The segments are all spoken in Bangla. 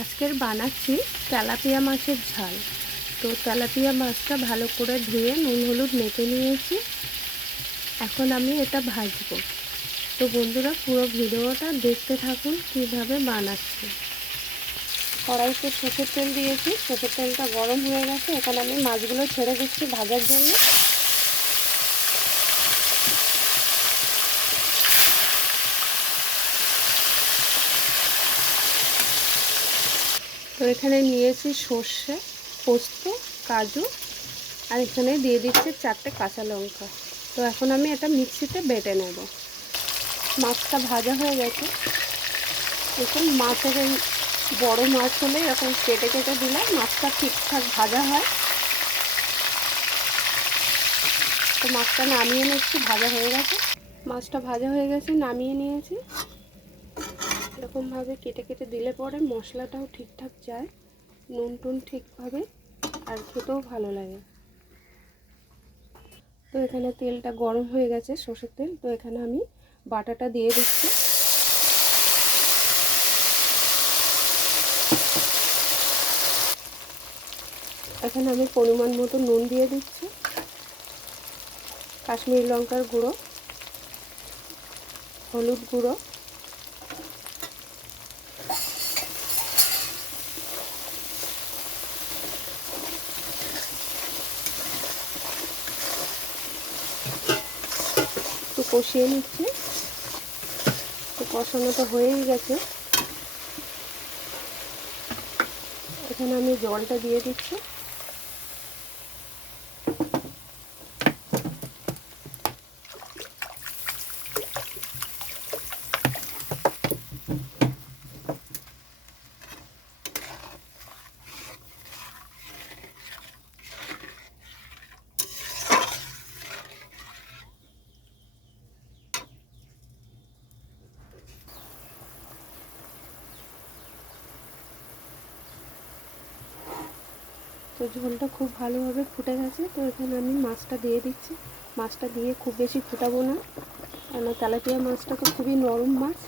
আজকের বানাচ্ছি তেলাপিয়া মাছের ঝাল। তো তেলাপিয়া মাছটা ভালো করে ধুয়ে নুন হলুদ মেখে নিয়েছি। এখন আমি এটা ভাজবো। তো বন্ধুরা পুরো ভিডিওটা দেখতে থাকুন কিভাবে বানাচ্ছি। কড়াইতে সরষের তেল দিয়েছি, সরষের তেলটা গরম হয়ে গেছে। এখানে আমি মাছগুলো ছেড়ে দিচ্ছি ভাজার জন্য। তো এখানে নিয়েছি সর্ষে, পোস্ত, কাজু, আর এখানে দিয়ে দিচ্ছি 4টে কাঁচা লঙ্কা। তো এখন আমি এটা মিক্সিতে বেটে নেব। মাছটা ভাজা হয়ে গেছে। দেখুন মাছের এই বড়ো মাছ হলে এরকম কেটে কেটে দিলে মাছটা ঠিকঠাক ভাজা হয়। তো মাছটা নামিয়ে নিচ্ছি, ভাজা হয়ে গেছে। মাছটা ভাজা হয়ে গেছে, নামিয়ে নিয়েছি। এরকমভাবে কেটে কেটে দিলে পরে মশলাটাও ঠিকঠাক যায়, নুন টুন ঠিকভাবে, আর খেতেও ভালো লাগে। তো এখানে তেলটা গরম হয়ে গেছে, সরষের তেল। তো এখানে আমি বাটাটা দিয়ে দিচ্ছি। এখানে আমি পরিমাণ মতো নুন দিয়ে দিচ্ছি, কাশ্মীরি লঙ্কার গুঁড়ো, হলুদ গুঁড়ো, একটু কষিয়ে নিচ্ছি। তো কষানোটা হয়েই গেছে। এখানে আমি জলটা দিয়ে দিচ্ছি। তো ঝোলটা খুব ভালোভাবে ফুটে গেছে। তো এখানে আমি মাছটা দিয়ে দিচ্ছি। মাছটা দিয়ে খুব বেশি ফুটাবো না, কেন তেলাপিয়া মাছটা তো খুবই নরম মাছ।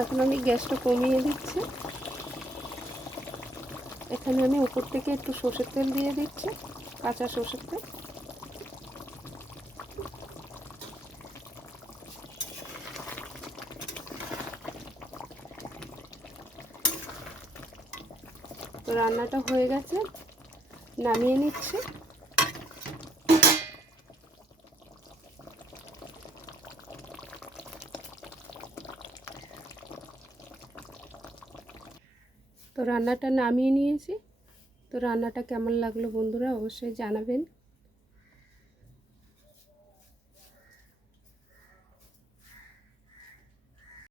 এখন আমি গ্যাসটা কমিয়ে দিচ্ছি। এখানে আমি উপর থেকে একটু সরষের তেল দিয়ে দিচ্ছি, কাঁচা সরষের তেল। তো রান্নাটা হয়ে গেছে, নামিয়ে নিচ্ছি। তো রান্নাটা নামিয়ে নিয়েছি। তো রান্নাটা কেমন লাগলো বন্ধুরা অবশ্যই জানাবেন।